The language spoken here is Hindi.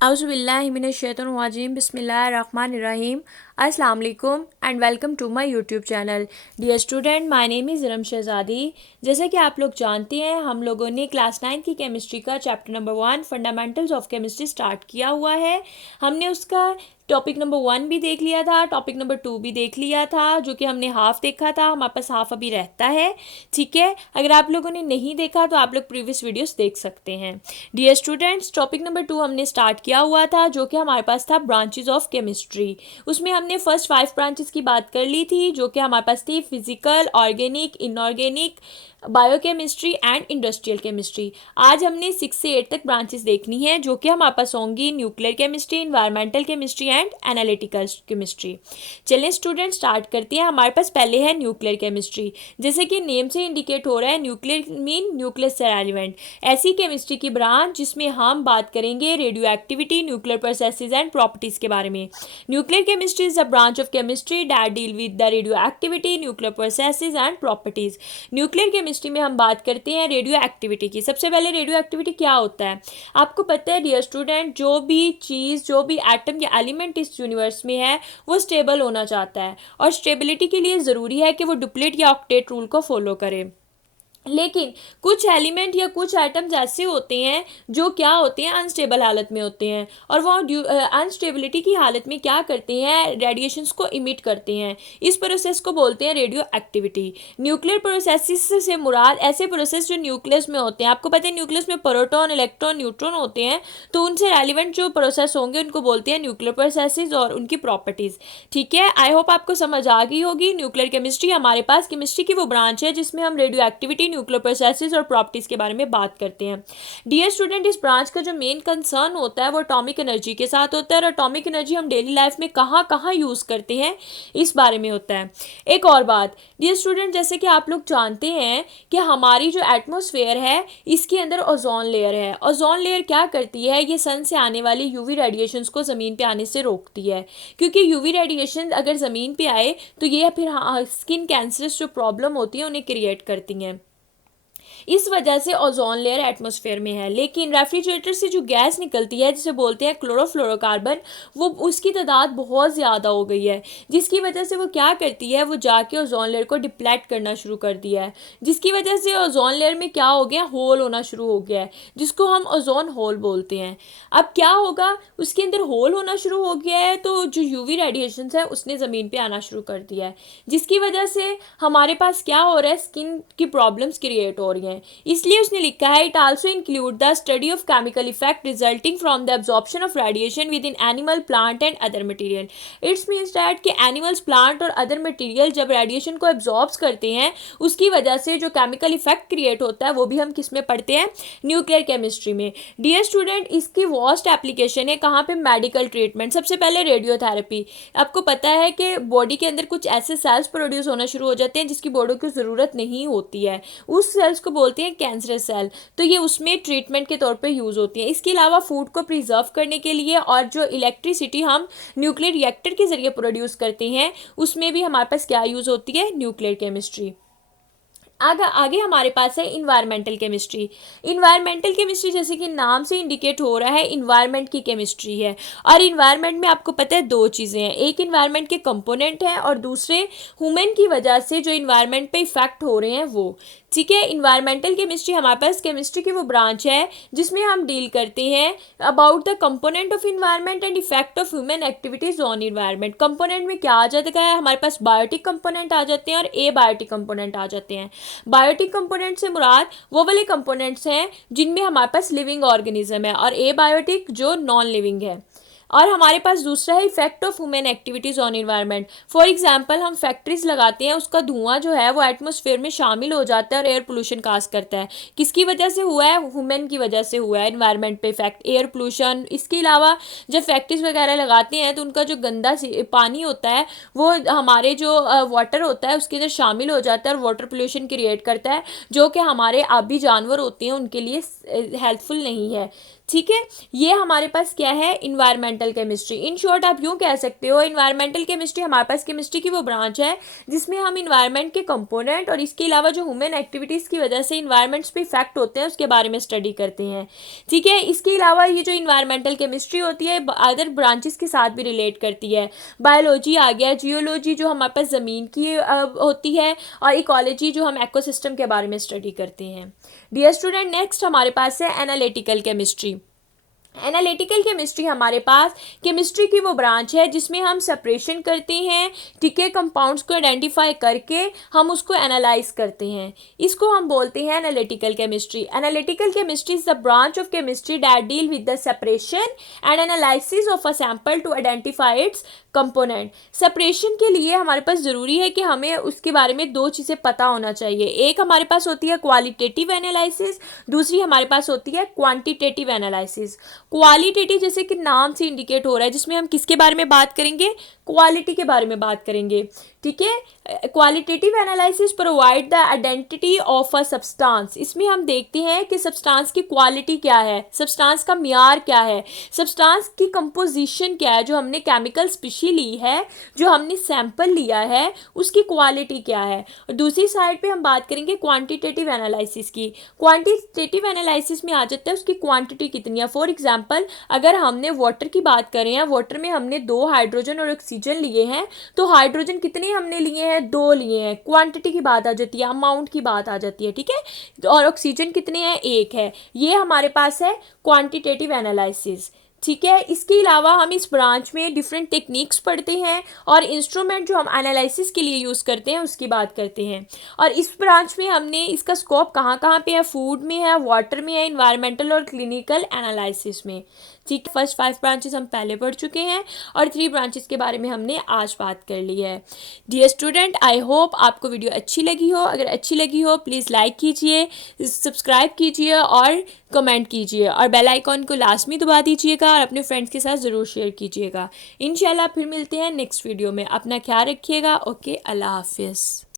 Auzubillahiminash-shaytanir-rajim. Bismillahir-rahmanir-rahim. Assalamu alaikum and welcome to my YouTube channel. Dear student, my name is Iram Shehzadi. जैसा कि आप लोग जानते हैं, हम लोगों ने क्लास 9 की केमिस्ट्री का chapter number 1 fundamentals of chemistry start किया हुआ है। हमने उसका टॉपिक नंबर 1 भी देख लिया था, टॉपिक नंबर 2 भी देख लिया था, जो कि हमने हाफ देखा था। हमारे पास हाफ अभी रहता है, ठीक है। अगर आप लोगों ने नहीं देखा तो आप लोग प्रीवियस वीडियोस देख सकते हैं। डियर स्टूडेंट्स, टॉपिक नंबर 2 हमने स्टार्ट किया हुआ था, जो कि हमारे पास था ब्रांचेज ऑफ केमिस्ट्री। उसमें हमने फर्स्ट 5 ब्रांचेस की बात कर ली थी, जो कि हमारे पास थी physical, organic, inorganic, biochemistry and industrial chemistry. आज हमने 6 से 8 तक ब्रांचेस देखनी है, जो कि हमारे पास होंगी nuclear chemistry, environmental chemistry and analytical chemistry. चलें स्टूडेंट, स्टार्ट करते हैं। हमारे पास पहले है न्यूक्लियर केमिस्ट्री। जैसे कि नेम से इंडिकेट हो रहा है, न्यूक्लियर मीन न्यूक्लियस से एलिमेंट, ऐसी केमिस्ट्री की ब्रांच जिसमें हम बात करेंगे radio activity, nuclear processes and properties के बारे में। Nuclear chemistry is a branch of chemistry that deal with the radio activity, nuclear processes and properties. Nuclear chemistry में हम बात करते हैं रेडियो एक्टिविटी की। सबसे पहले रेडियो एक्टिविटी क्या होता है आपको पता है डियर स्टूडेंट? जो भी चीज़, जो भी एटम या एलिमेंट इस यूनिवर्स में है वो स्टेबल होना चाहता है, और स्टेबिलिटी के लिए ज़रूरी है कि वो डुप्लेट या ऑक्टेट रूल को फॉलो करे। लेकिन कुछ एलिमेंट या कुछ एटम्स ऐसे होते हैं जो क्या होते हैं, अनस्टेबल हालत में होते हैं, और वो अनस्टेबिलिटी की हालत में क्या करते हैं, रेडिएशंस को इमिट करते हैं। इस प्रोसेस को बोलते हैं रेडियो एक्टिविटी। न्यूक्लियर प्रोसेस से मुराद ऐसे प्रोसेस जो न्यूक्लियस में होते हैं। आपको पता है न्यूक्लियस में प्रोटॉन, इलेक्ट्रॉन, न्यूट्रॉन होते हैं, तो उनसे रेलिवेंट जो प्रोसेस होंगे उनको बोलते हैं न्यूक्लियर प्रोसेसेस और उनकी प्रॉपर्टीज़। ठीक है, आई होप आपको समझ आ गई होगी। न्यूक्लियर केमिस्ट्री हमारे पास केमिस्ट्री की वो ब्रांच है जिसमें हम रेडियो एक्टिविटी, न्यूक्लियर प्रोसेसेस और प्रॉपर्टीज के बारे में बात करते हैं। डियर स्टूडेंट, इस ब्रांच का जो मेन कंसर्न होता है वो एटॉमिक एनर्जी के साथ होता है, और एटॉमिक एनर्जी हम डेली लाइफ में कहाँ कहाँ यूज़ करते हैं इस बारे में होता है। एक और बात डियर स्टूडेंट, जैसे कि आप लोग जानते हैं कि हमारी जो एटमॉस्फेयर है इसके अंदर ओजोन लेयर है। ओजोन लेयर क्या करती है, ये सन से आने वाली यूवी रेडिएशंस को ज़मीन पे आने से रोकती है, क्योंकि यूवी रेडिएशन अगर ज़मीन पे आए तो ये फिर स्किन कैंसरस जो प्रॉब्लम होती है उन्हें क्रिएट करती हैं। इस वजह से ओजोन लेयर एटमॉस्फेयर में है। लेकिन रेफ्रिजरेटर से जो गैस निकलती है जिसे बोलते हैं क्लोरोफ्लोरोकार्बन, वो उसकी तादाद बहुत ज़्यादा हो गई है, जिसकी वजह से वो क्या करती है, वो जाके ओजोन लेयर को डिप्लेट करना शुरू कर दिया है, जिसकी वजह से ओजोन लेयर में क्या हो गया, होल होना शुरू हो गया है, जिसको हम ओजोन होल बोलते हैं। अब क्या होगा, उसके अंदर होल होना शुरू हो गया है, तो जो यूवी रेडिएशन है उसने ज़मीन पर आना शुरू कर दिया है, जिसकी वजह से हमारे पास क्या हो रहा है, स्किन की प्रॉब्लम्स क्रिएट हो रही हैं। इसलिए उसने लिखा है, it also include the study of chemical effect resulting from the absorption of radiation with in animal, plant and other material. It's means that कि एनिमल्स, प्लांट और अदर मटेरियल जब रेडिएशन को एब्जॉर्ब करते हैं उसकी वजह से जो केमिकल इफेक्ट क्रिएट होता है वो भी हम किस में पढ़ते हैं, न्यूक्लियर केमिस्ट्री में। डियर स्टूडेंट, इसकी वास्ट एप्लीकेशन है कहाँ पे, मेडिकल ट्रीटमेंट। सबसे पहले रेडियोथेरेपी। आपको पता है कि बॉडी के अंदर कुछ ऐसे सेल्स प्रोड्यूस होना शुरू हो जाते हैं जिसकी बॉडी को ज़रूरत नहीं होती है, उस सेल्स को बोलते हैं कैंसरस सेल, तो ये उसमें ट्रीटमेंट के तौर पे यूज़ होती है। इसके अलावा फूड को प्रिजर्व करने के लिए, और जो इलेक्ट्रिसिटी हम न्यूक्लियर रिएक्टर के ज़रिए प्रोड्यूस करते हैं उसमें भी हमारे पास क्या यूज़ होती है, न्यूक्लियर केमिस्ट्री। आगे हमारे पास है इन्वायरमेंटल केमिस्ट्री। इन्वायरमेंटल केमिस्ट्री जैसे कि नाम से इंडिकेट हो रहा है, इन्वायरमेंट की केमिस्ट्री है, और इन्वायरमेंट में आपको पता है 2 चीज़ें हैं, एक इन्वायरमेंट के कंपोनेंट हैं और दूसरे ह्यूमन की वजह से जो इन्वायरमेंट पे इफेक्ट हो रहे हैं वो। ठीक है, इन्वायरमेंटल केमिस्ट्री हमारे पास केमिस्ट्री की वो ब्रांच है जिसमें हम डील करते हैं about the component of environment and effect of human activities on environment. Component में क्या आ जाता है, हमारे पास बायोटिक कंपोनेंट आ जाते हैं और ए बायोटिक कंपोनेंट आ जाते हैं। बायोटिक कंपोनेंट से मुराद वो वाले कंपोनेंट्स हैं जिनमें हमारे पास लिविंग ऑर्गेनिज्म है, और ए बायोटिक जो नॉन लिविंग है। और हमारे पास दूसरा है effect of human activities on environment. For example, हम फैक्ट्रीज लगाते हैं, उसका धुआं जो है वो एटमॉस्फेयर में शामिल हो जाता है और एयर पोल्यूशन काज करता है। किसकी वजह से हुआ है, ह्यूमन की वजह से हुआ है इन्वायरमेंट पे इफेक्ट, एयर पोल्यूशन। इसके अलावा जब फैक्ट्रीज वगैरह लगाते हैं तो उनका जो गंदा पानी होता है वो हमारे जो वाटर होता है उसके अंदर शामिल हो जाता है और वाटर पोल्यूशन क्रिएट करता है, जो कि हमारे आबी जानवर होते हैं उनके लिए हेल्पफुल नहीं है। ठीक है, ये हमारे पास क्या है, इन्वायरमेंटल केमिस्ट्री। इन शॉर्ट आप यूँ कह सकते हो इन्वायरमेंटल केमिस्ट्री हमारे पास केमिस्ट्री की वो ब्रांच है जिसमें हम इन्वायरमेंट के कंपोनेंट और इसके अलावा जो ह्यूमन एक्टिविटीज़ की वजह से इन्वायरमेंट्स पे इफेक्ट होते हैं उसके बारे में स्टडी करते हैं। ठीक है, इसके अलावा ये जो इन्वायरमेंटल केमिस्ट्री होती है अदर ब्रांचेस के साथ भी रिलेट करती है। बायोलॉजी आ गया, जियोलॉजी जो हमारे पास ज़मीन की होती है, और इकोलॉजी जो हम इकोसिस्टम के बारे में स्टडी करते हैं। डियर स्टूडेंट, नेक्स्ट हमारे पास है एनालिटिकल केमिस्ट्री। एनालिटिकल केमिस्ट्री हमारे पास केमिस्ट्री की वो ब्रांच है जिसमें हम सेपरेशन करते हैं, ठीक है, कंपाउंड्स को आइडेंटिफाई करके हम उसको एनालाइज करते हैं, इसको हम बोलते हैं analytical chemistry. Analytical chemistry is the branch of chemistry that deal with the separation and analysis of a sample to identify its component. Separation के लिए हमारे पास ज़रूरी है कि हमें उसके बारे में दो चीज़ें पता होना चाहिए। एक हमारे पास होती है क्वालिटेटिव एनालिसिस, दूसरी हमारे पास होती है क्वांटिटेटिव एनालिसिस। क्वालिटेटिव जैसे कि नाम से इंडिकेट हो रहा है, जिसमें हम किसके बारे में बात करेंगे, क्वालिटी के बारे में बात करेंगे। ठीक है, qualitative analysis provide the identity of a substance. इसमें हम देखते हैं कि सब्सटेंस की क्वालिटी क्या है, सब्सटेंस का म्यार क्या है, सब्सटेंस की कंपोजिशन क्या है, जो हमने केमिकल स्पीशी ली है, जो हमने सैंपल लिया है, उसकी क्वालिटी क्या है। और दूसरी साइड पे हम बात करेंगे क्वांटिटेटिव एनालिसिस की। क्वांटिटेटिव एनालिसिस में आ जाता है उसकी क्वांटिटी कितनी है। फॉर एग्जांपल, अगर हमने वाटर की बात करें हैं, वाटर में हमने 2 हाइड्रोजन और ऑक्सीजन लिए हैं, तो हाइड्रोजन कितने हमने लिए हैं, 2 लिए हैं, क्वांटिटी की बात आ जाती है, अमाउंट की बात आ जाती है। ठीक है, और ऑक्सीजन कितने हैं, 1 है। ये हमारे पास है क्वांटिटेटिव एनालिसिस। ठीक है, इसके अलावा हम इस ब्रांच में डिफरेंट टेक्निक्स पढ़ते हैं और इंस्ट्रूमेंट जो हम एनालिसिस के लिए यूज़ करते हैं उसकी बात करते हैं। और इस ब्रांच में हमने इसका स्कोप कहाँ कहाँ पे है, फूड में है, वाटर में है, इन्वायरमेंटल और क्लिनिकल एनालिसिस में। ठीक है, फर्स्ट 5 ब्रांचेस हम पहले पढ़ चुके हैं और 3 ब्रांचेस के बारे में हमने आज बात कर ली है। डियर स्टूडेंट, आई होप आपको वीडियो अच्छी लगी हो। अगर अच्छी लगी हो प्लीज़ लाइक कीजिए, सब्सक्राइब कीजिए और कमेंट कीजिए, और बेल आइकॉन को लास्ट में दबा दीजिएगा और अपने फ्रेंड्स के साथ ज़रूर शेयर कीजिएगा। इंशाल्लाह फिर मिलते हैं नेक्स्ट वीडियो में। अपना ख्याल रखिएगा। ओके, अल्लाह हाफिज़।